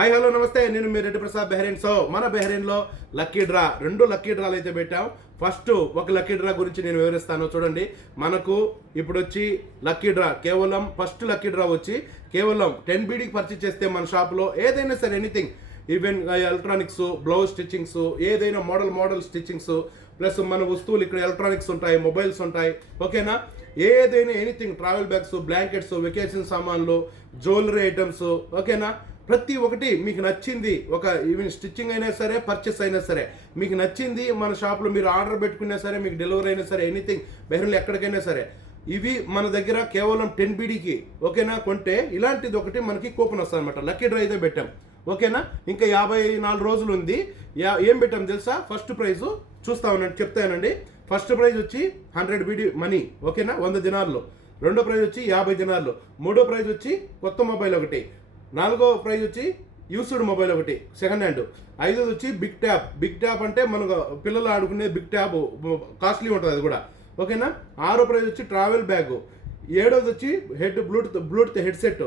Hi hello నమస్తే, నేను మీ Reddy Prasad Bahrain. So మన బెహ్రెయిన్లో లక్కీ డ్రా, 2 లక్కీ డ్రాలు అయితే పెట్టాం. ఫస్ట్ ఒక లక్కీ డ్రా గురించి నేను వివరిస్తాను. చూడండి, మనకు ఇప్పుడు వచ్చి లక్కీ డ్రా కేవలం ఫస్ట్ లక్కీ డ్రా వచ్చి కేవలం 10 BDకి పర్చేస్ చేస్తే మన షాప్లో ఏదైనా సరే anything, even electronics, blouse stitchings, ఏదైనా మోడల్ స్టిచ్చింగ్స్, ప్లస్ మన వస్తువులు ఇక్కడ ఎలక్ట్రానిక్స్ ఉంటాయి, మొబైల్స్ ఉంటాయి, ఓకేనా. ఏదైనా anything, travel bags, blankets, vacation సామాన్లు, జ్యువెలరీ ఐటమ్స్, ఓకేనా. ప్రతి ఒక్కటి మీకు నచ్చింది, ఒక ఈవెన్ స్టిచ్చింగ్ అయినా సరే, పర్చేస్ అయినా సరే, మీకు నచ్చింది మన షాప్లో మీరు ఆర్డర్ పెట్టుకున్నా సరే, మీకు డెలివరీ అయినా సరే, ఎనీథింగ్ బెహ్రెయిన్లో ఎక్కడికైనా సరే, ఇవి మన దగ్గర కేవలం 10 BDకి, ఓకేనా, కొంటే ఇలాంటిది ఒకటి మనకి కూపన్ వస్తుంది అనమాట. లక్కీ డ్రా అయితే పెట్టాం, ఓకేనా. ఇంకా 54 రోజులు ఉంది. ఏం పెట్టాం తెలుసా? ఫస్ట్ ప్రైజు చూస్తా ఉన్నాను, చెప్తానండి. ఫస్ట్ ప్రైజ్ వచ్చి 100 BD మనీ, ఓకేనా, 100 దినార్లు. రెండో ప్రైజ్ వచ్చి 50 దినార్లు. మూడో ప్రైజ్ వచ్చి కొత్త మొబైల్ ఒకటి. నాలుగో ప్రైజ్ వచ్చి యూస్డ్ మొబైల్ ఒకటి సెకండ్ హ్యాండ్. ఐదోది వచ్చి బిగ్ ట్యాబ్ అంటే మన పిల్లలు ఆడుకునే బిగ్ ట్యాబ్, కాస్ట్లీ ఉంటుంది అది కూడా, ఓకేనా. ఆరో ప్రైజ్ వచ్చి ట్రావెల్ బ్యాగ్. ఏడోది వచ్చి బ్లూటూత్ హెడ్సెట్.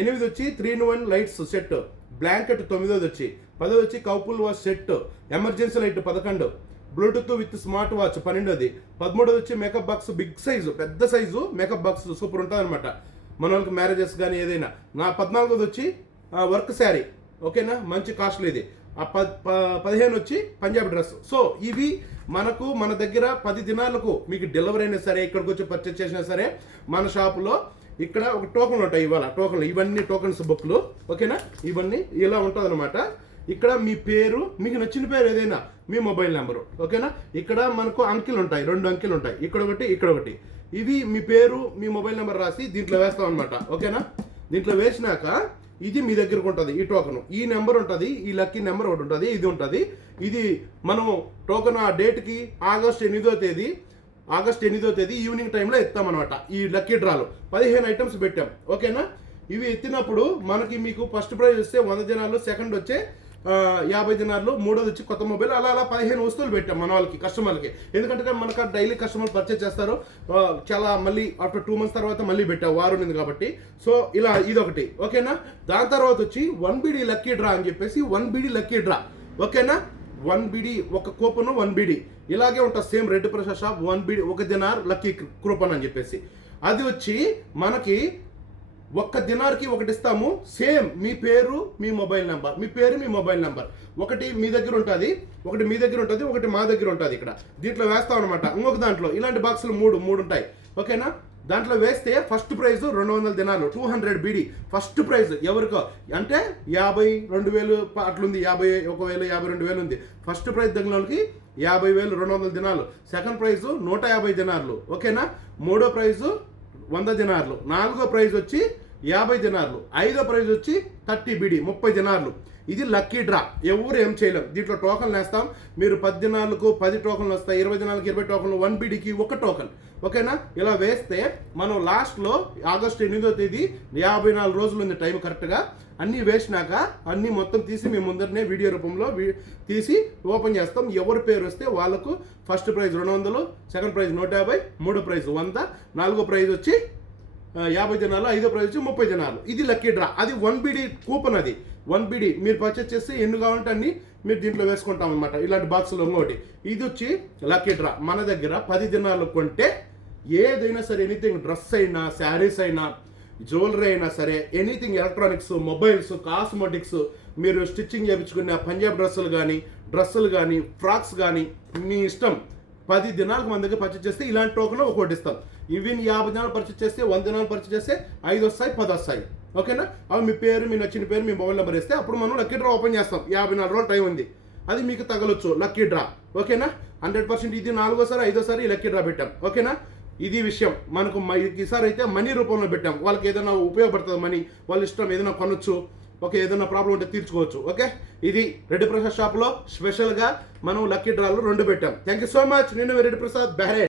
8 వచ్చి 3-in-1 లైట్స్ సెట్. బ్లాంకెట్ 9ది వచ్చి. 10ది వచ్చి couple watch set. Emergency light 11. Bluetooth with smart watch 12ది. 13ది వచ్చి మేకప్ బాక్స్, బిగ్ సైజు, పెద్ద సైజు మేకప్ బాక్స్, సూపర్ ఉంటుంది అనమాట మన వాళ్ళకి, మ్యారేజెస్ కానీ ఏదైనా. 14ది వచ్చి వర్క్ శారీ, ఓకేనా, మంచి కాస్ట్లీ ఇది. 15 వచ్చి పంజాబీ డ్రెస్. సో ఇవి మనకు మన దగ్గర 10 దినాలకు మీకు డెలివరీ అయినా సరే, ఇక్కడికి వచ్చి పర్చేస్ చేసినా సరే, మన షాపులో ఇక్కడ ఒక టోకన్లు ఉంటాయి. ఇవాళ టోకన్లు, ఇవన్నీ టోకన్స్ బుక్లు, ఓకేనా. ఇవన్నీ ఇలా ఉంటుంది అనమాట. ఇక్కడ మీ పేరు, మీకు నచ్చిన పేరు ఏదైనా, మీ మొబైల్ నెంబరు, ఓకేనా. ఇక్కడ మనకు అంకెలు ఉంటాయి, 2 అంకెలు ఉంటాయి, ఇక్కడ ఒకటి, ఇక్కడ ఒకటి. ఇవి మీ పేరు, మీ మొబైల్ నెంబర్ రాసి దీంట్లో వేస్తాం అనమాట, ఓకేనా. దీంట్లో వేసినాక ఇది మీ దగ్గరకు ఉంటుంది, ఈ టోకన్, ఈ నెంబర్ ఉంటుంది, ఈ లక్కీ నెంబర్ ఒకటి ఉంటుంది, ఇది ఉంటుంది. ఇది మనం టోకన్ ఆ డేట్కి ఆగస్టు 8వ తేదీ ఈవినింగ్ టైంలో ఎత్తామన్నమాట. ఈ లక్కీ డ్రాలు 15 ఐటమ్స్ పెట్టాం, ఓకేనా. ఇవి ఎత్తినప్పుడు మనకి మీకు ఫస్ట్ ప్రైజ్ వస్తే 100 దినాలు, సెకండ్ వచ్చే 50 దినార్లు, మూడోది వచ్చి కొత్త మొబైల్. అలా 15 వస్తువులు పెట్టాం మన వాళ్ళకి, కస్టమర్కి. ఎందుకంటే మనకు డైలీ కస్టమర్ పర్చేస్ చేస్తారు చాలా. మళ్ళీ ఆఫ్టర్ 2 months తర్వాత మళ్ళీ పెట్టాం, వారం ఉంది కాబట్టి. సో ఇలా ఇదొకటి, ఓకేనా. దాని తర్వాత వచ్చి 1 BD లక్కీ డ్రా అని చెప్పేసి 1 BD లక్కీ డ్రా, ఓకేనా. 1 BD ఒక కూపన్, 1 BD ఇలాగే ఉంటుంది same. Reddy Prasad shop 1 BD 1 dinar lucky coupon అని చెప్పేసి అది వచ్చి మనకి 1 దినార్కి ఒకటి ఇస్తాము. సేమ్ మీ పేరు, మీ మొబైల్ నెంబర్, మీ పేరు, మీ మొబైల్ నెంబర్, ఒకటి మీ దగ్గర ఉంటుంది, ఒకటి మీ దగ్గర ఉంటుంది, ఒకటి మా దగ్గర ఉంటుంది. ఇక్కడ దీంట్లో వేస్తాం అనమాట. ఇంకొక దాంట్లో ఇలాంటి బాక్సులు 3 ఉంటాయి, ఓకేనా. దాంట్లో వేస్తే ఫస్ట్ ప్రైజ్ 200 దినాలు, 200 BD ఫస్ట్ ప్రైజ్. ఎవరికో అంటే 52,000 అట్లుంది, 51,000, 52,000 ఉంది. ఫస్ట్ ప్రైజ్ తగిన వాళ్ళకి 50,000 200 దినాలు. సెకండ్ ప్రైజ్ 150 దినార్లు, ఓకేనా. మూడో ప్రైజు 100 దినార్లు. నాలుగో ప్రైజ్ వచ్చి 50 దినార్లు. ఐదో ప్రైజ్ వచ్చి 30 BD 30 దినార్లు. ఇది లక్కీ డ్రా, ఎవరు ఏం చేయలేం. దీంట్లో టోకన్లు వేస్తాం. మీరు 10 దినాలకు 10 టోకన్లు వస్తాయి, 20 దినాలకు 20 టోకన్లు, 1 BDకి 1 టోకన్, ఓకేనా. ఇలా వేస్తే మనం లాస్ట్లో ఆగస్టు 8వ తేదీ 54 రోజులు ఉంది టైం కరెక్ట్గా. అన్నీ వేసినాక అన్నీ మొత్తం తీసి మేము ముందరనే వీడియో రూపంలో తీసి ఓపెన్ చేస్తాం. ఎవరి పేరు వస్తే వాళ్ళకు ఫస్ట్ ప్రైజ్ 200, సెకండ్ ప్రైజ్ 150, మూడో ప్రైజ్ 100, నాలుగో ప్రైజ్ వచ్చి 50 దినాలు, ఐదో ప్రైజ్ వచ్చి 30 దినాలు. ఇది లక్కీ డ్రా. అది 1 BD కూపన్. అది 1 BD మీరు పర్చేస్ చేస్తే ఎన్ని కావాలంటే అన్ని మీరు దీంట్లో వేసుకుంటాం అనమాట, ఇలాంటి బాక్సులో. ఇంకోటి ఇది వచ్చి లక్కీ డ్రా. మన దగ్గర 10 దినాలు కొంటే ఏదైనా సరే, ఎనీథింగ్, డ్రెస్ అయినా, శారీస్ అయినా, జ్యువెలరీ అయినా సరే, ఎనీథింగ్, ఎలక్ట్రానిక్స్, మొబైల్స్, కాస్మెటిక్స్, మీరు స్టిచ్చింగ్ చేయించుకున్న పంజాబ్ డ్రెస్సులు కానీ, ఫ్రాక్స్ కానీ, మీ ఇష్టం. 10 దినాలకు మన దగ్గర పర్చేస్ చేస్తే ఇలాంటి టోకన్ ఒకటి ఇస్తాం. ఈవెన్ 50 దినాలు పర్చేస్ చేస్తే, 100 దినాలు పర్చేస్ చేస్తే 5 వస్తాయి, 10 వస్తాయి, ఓకేనా. అవి మీ పేరు, మీ నచ్చిన పేరు, మీ మొబైల్ నెంబర్ ఇస్తే అప్పుడు మనం లక్కీ డ్రా ఓపెన్ చేస్తాం. 54 రోజులు టైం ఉంది, అది మీకు తగలొచ్చు లక్కీ డ్రా, ఓకేనా. 100% ఇది 4వసారి 5వసారి లక్కీ డ్రా పెట్టాం, ఓకేనా. ఇది విషయం. మనకు ఈసారి అయితే మనీ రూపంలో పెట్టాం. వాళ్ళకి ఏదైనా ఉపయోగపడుతుంది మనీ, వాళ్ళ ఇష్టం, ఏదైనా కొనొచ్చు, ఓకే, ఏదైనా ప్రాబ్లం ఉంటే తీర్చుకోవచ్చు, ఓకే. ఇది రెడ్డి ప్రసాద్ షాప్లో స్పెషల్గా మనం లక్కీ డ్రాలు 2 పెట్టాం. Thank you so much. నేను రెడ్డి ప్రసాద్ బెహ్రెయిన్.